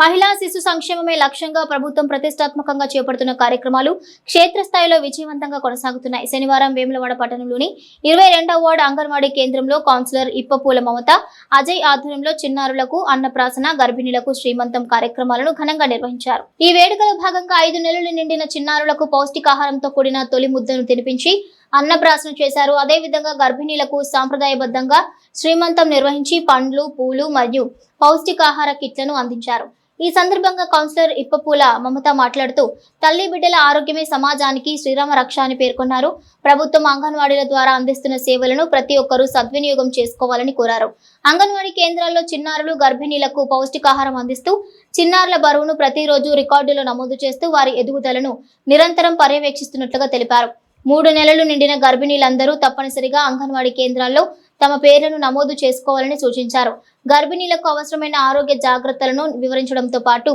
మహిళా శిశు సంక్షేమమే లక్ష్యంగా ప్రభుత్వం ప్రతిష్టాత్మకంగా చేపడుతున్న కార్యక్రమాలు క్షేత్రస్థాయిలో విజయవంతంగా కొనసాగుతున్నాయి. శనివారం వేములవాడ పట్టణంలోని 22వ వార్డు అంగన్వాడీ కేంద్రంలో కౌన్సిలర్ ఇప్పపూల మమత అజయ్ ఆధ్వర్యంలో చిన్నారులకు అన్నప్రాసన, గర్భిణీలకు శ్రీమంతం కార్యక్రమాలను ఘనంగా నిర్వహించారు. ఈ వేడుకలో భాగంగా 5 నెలలు నిండిన చిన్నారులకు పౌష్టికాహారంతో కూడిన తొలి ముద్దను తినిపించి అన్నప్రాసన చేశారు. అదేవిధంగా గర్భిణీలకు సాంప్రదాయబద్ధంగా శ్రీమంతం నిర్వహించి పండ్లు, పూలు మరియు పౌష్టికాహార కిట్లను అందించారు. ఈ సందర్భంగా కౌన్సిలర్ ఇప్పపూల మమత మాట్లాడుతూ తల్లి బిడ్డల ఆరోగ్యమే సమాజానికి శ్రీరామ రక్ష అని పేర్కొన్నారు. ప్రభుత్వం అంగన్వాడీల ద్వారా అందిస్తున్న సేవలను ప్రతి ఒక్కరూ సద్వినియోగం చేసుకోవాలని కోరారు. అంగన్వాడీ కేంద్రాల్లో చిన్నారులు, గర్భిణీలకు పౌష్టికాహారం అందిస్తూ చిన్నారుల బరువును ప్రతిరోజు రికార్డులో నమోదు చేస్తూ వారి ఎదుగుదలను నిరంతరం పర్యవేక్షిస్తున్నట్లుగా తెలిపారు. 3 నెలలు నిండిన గర్భిణీలందరూ తప్పనిసరిగా అంగన్వాడీ కేంద్రాల్లో తమ పేర్లను నమోదు చేసుకోవాలని సూచించారు. గర్భిణీలకు అవసరమైన ఆరోగ్య జాగ్రత్తలను వివరించడంతో పాటు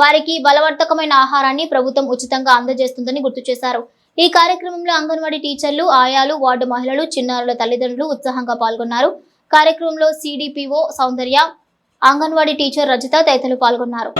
వారికి బలవర్ధకమైన ఆహారాన్ని ప్రభుత్వం ఉచితంగా అందజేస్తుందని గుర్తు చేశారు. ఈ కార్యక్రమంలో అంగన్వాడీ టీచర్లు, ఆయాలు, వార్డు మహిళలు, చిన్నారుల తల్లిదండ్రులు ఉత్సాహంగా పాల్గొన్నారు. కార్యక్రమంలో సిడిపిఓ సౌందర్య, అంగన్వాడీ టీచర్ రజిత తదితరులు పాల్గొన్నారు.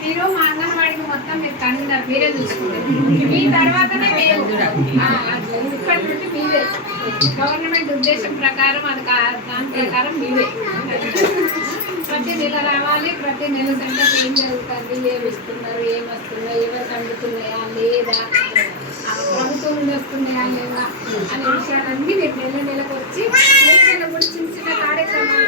మీరు మా అంగన్వాడికి మొత్తం మీరు కన్నున్నారు, మీరే చూసుకుంటారు. మీ తర్వాతనే మేము ఇప్పటి నుండి మీరే గవర్నమెంట్ ఉద్దేశం ప్రకారం అది దాని ప్రకారం మీరే ప్రతి నెల రావాలి. ప్రతి నెల సెంటర్ ఏం జరుగుతుంది, ఏమి ఇస్తున్నారు, ఏమి వస్తున్నాయి, ఎవరికి అందుతున్నాయా లేదా, ప్రభుత్వం నుండి వస్తున్నాయా లేదా అనే విషయాలన్నీ మీరు నెల నెలకు వచ్చి నెల కూడా చిన్న చిన్న కార్యక్రమాలు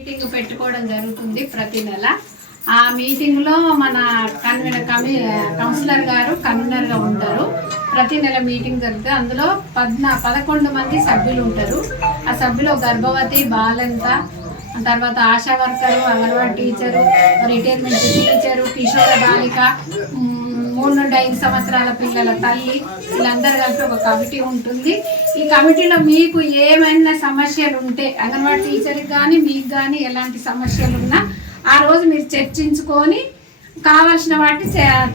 మీటింగ్ పెట్టుకోవడం జరుగుతుంది ప్రతి నెల. ఆ మీటింగ్ లో మన కౌన్సిలర్ గారు కన్వీనర్ గా ఉంటారు. ప్రతి నెల మీటింగ్ జరుగుతుంది. అందులో 11 మంది సభ్యులు ఉంటారు. ఆ సభ్యులు గర్భవతి, బాలింత, తర్వాత Asha worker, anganwadi teacher, retirement teacher, కిషోర బాలిక, 3 నుండి 5 సంవత్సరాల పిల్లల తల్లి, వీళ్ళందరూ కలిపి ఒక కమిటీ ఉంటుంది. ఈ కమిటీలో మీకు ఏమైనా సమస్యలు ఉంటే అంగన్వాడీ టీచర్కి కానీ మీకు కానీ ఎలాంటి సమస్యలు ఉన్నా ఆ రోజు మీరు చర్చించుకొని కావాల్సిన వాటి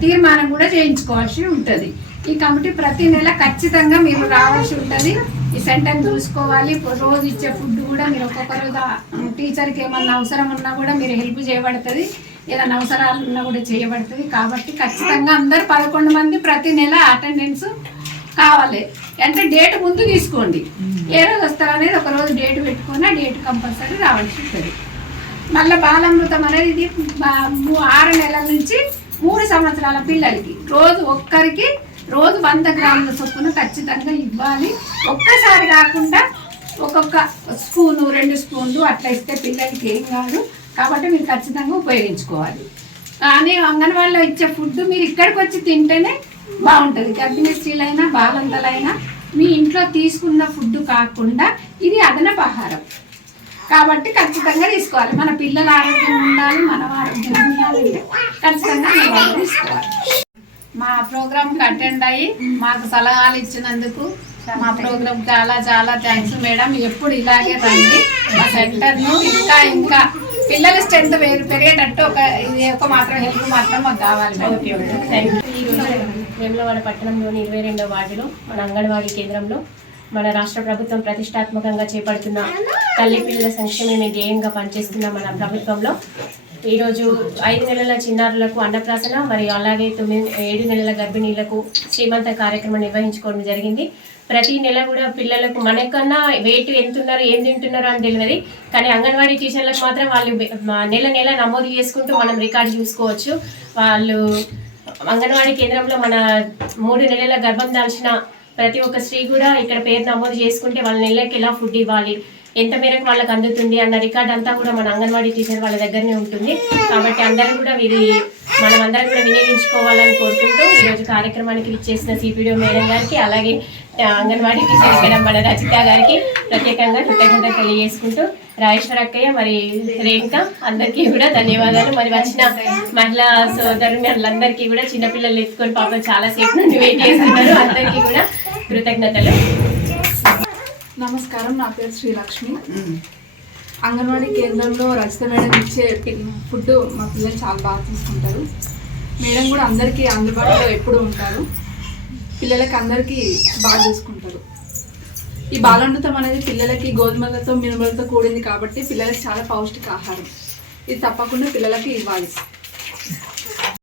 తీర్మానం కూడా చేయించుకోవాల్సి ఉంటుంది. ఈ కమిటీ ప్రతి నెల ఖచ్చితంగా మీరు రావాల్సి ఉంటుంది. ఈ సెంటర్ని చూసుకోవాలి. రోజు ఇచ్చే ఫుడ్ కూడా మీరు ఒక్కొక్క రోజు టీచర్కి ఏమన్నా అవసరం ఉన్నా కూడా మీరు హెల్ప్ చేయబడుతుంది. ఏదైనా అవసరాలు ఉన్నా కూడా చేయబడుతుంది. కాబట్టి ఖచ్చితంగా అందరు 11 మంది ప్రతి నెల అటెండెన్స్ కావాలి. అంటే డేట్ ముందు తీసుకోండి. ఏ రోజు వస్తారనేది ఒక రోజు డేట్ పెట్టుకొని ఆ డేట్ కంపల్సరీ రావాల్సి ఉంటుంది. మళ్ళీ బాలామృతం అనేది ఇది 6 నెలల నుంచి 3 సంవత్సరాల పిల్లలకి రోజు ఒక్కరికి రోజు 100 గ్రాముల చొప్పున ఖచ్చితంగా ఇవ్వాలి. ఒక్కసారి కాకుండా ఒక్కొక్క స్పూను, 2 స్పూన్లు అట్లా ఇస్తే పిల్లలకి ఏం కాదు. కాబట్టి మీరు ఖచ్చితంగా ఉపయోగించుకోవాలి. కానీ అంగన్వాడీలో ఇచ్చే ఫుడ్ మీరు ఇక్కడికి వచ్చి తింటేనే బాగుంటుంది. గర్భిణీ స్త్రీలైనా బాలంతలైనా మీ ఇంట్లో తీసుకున్న ఫుడ్ కాకుండా ఇది అదనపు ఆహారం కాబట్టి ఖచ్చితంగా తీసుకోవాలి. మన పిల్లల ఆరోగ్యం ఉండాలి, మనం ఆరోగ్యం ఉండాలంటే ఖచ్చితంగా తీసుకోవాలి. మా ప్రోగ్రామ్కి అటెండ్ అయ్యి మాకు సలహాలు ఇచ్చినందుకు మా ప్రోగ్రామ్ చాలా చాలా థ్యాంక్స్ మేడం. ఎప్పుడు ఇలాగే రండి. మా సెంటర్ను ఇంకా ఇంకా పిల్లల స్ట్రెంత్ పెరిగేటట్టు ఒక మాత్రం హెల్ప్ మాత్రం మాకు కావాలి. వేములవాడ పట్టణంలోని 22వ వార్డులో మన అంగన్వాడీ కేంద్రంలో మన రాష్ట్ర ప్రభుత్వం ప్రతిష్టాత్మకంగా చేపడుతున్న తల్లి పిల్లల సంక్షేమమే ధ్యేయంగా పనిచేస్తున్న మన ప్రభుత్వంలో ఈరోజు 5 నెలల చిన్నారులకు అన్నప్రాసన మరియు అలాగే 7 నెలల గర్భిణీలకు శ్రీమంత కార్యక్రమం నిర్వహించుకోవడం జరిగింది. ప్రతి నెల కూడా పిల్లలకు మనకన్నా వెయిట్ ఎంత ఉన్నారో ఏం తింటున్నారో అని తెలియదు, కానీ అంగన్వాడీ టీచర్లకు మాత్రం వాళ్ళు నెల నమోదు చేసుకుంటూ మనం రికార్డు చూసుకోవచ్చు. వాళ్ళు అంగన్వాడీ కేంద్రంలో మన 3 నెలల గర్భం దాల్చిన ప్రతి ఒక్క స్త్రీ కూడా ఇక్కడ పేరు నమోదు చేసుకుంటే వాళ్ళ నెలకి ఎలా ఫుడ్ ఇవ్వాలి, ఎంత మేరకు వాళ్ళకి అందుతుంది అన్న రికార్డ్ అంతా కూడా మన అంగన్వాడీ టీచర్ వాళ్ళ దగ్గరనే ఉంటుంది. కాబట్టి అందరం కూడా మనమందరం కూడా వినియోగించుకోవాలని కోరుకుంటూ ఈరోజు కార్యక్రమానికి ఇచ్చేసిన సిపిడిఓ మేడం గారికి, అలాగే అంగన్వాడీ టీచర్ మేడం మన రచిత గారికి ప్రత్యేకంగా కృతజ్ఞతలు తెలియజేసుకుంటూ రాజేశ్వర అక్కయ్య మరి రేణుక అందరికీ కూడా ధన్యవాదాలు. మరి వచ్చిన మహిళా సోదరులందరికీ కూడా చిన్నపిల్లలు ఎత్తుకొని పాపం చాలాసేపు నుండి వెయిట్ చేస్తున్నారు, అందరికీ కూడా కృతజ్ఞతలు. నమస్కారం, నా పేరు శ్రీలక్ష్మి. అంగన్వాడీ కేంద్రంలో రచిత మేడం ఇచ్చే ఫుడ్ మా పిల్లలు చాలా బాగా తీసుకుంటారు. మేడం కూడా అందరికీ అందుబాటులో ఎప్పుడు ఉంటారు, పిల్లలకి అందరికీ బాగా చూసుకుంటారు. ఈ బాలామృతం అనేది పిల్లలకి గోధుమలతో మినుములతో కూడింది కాబట్టి పిల్లలకి చాలా పౌష్టిక ఆహారం. ఇది తప్పకుండా పిల్లలకి ఇవ్వాలి.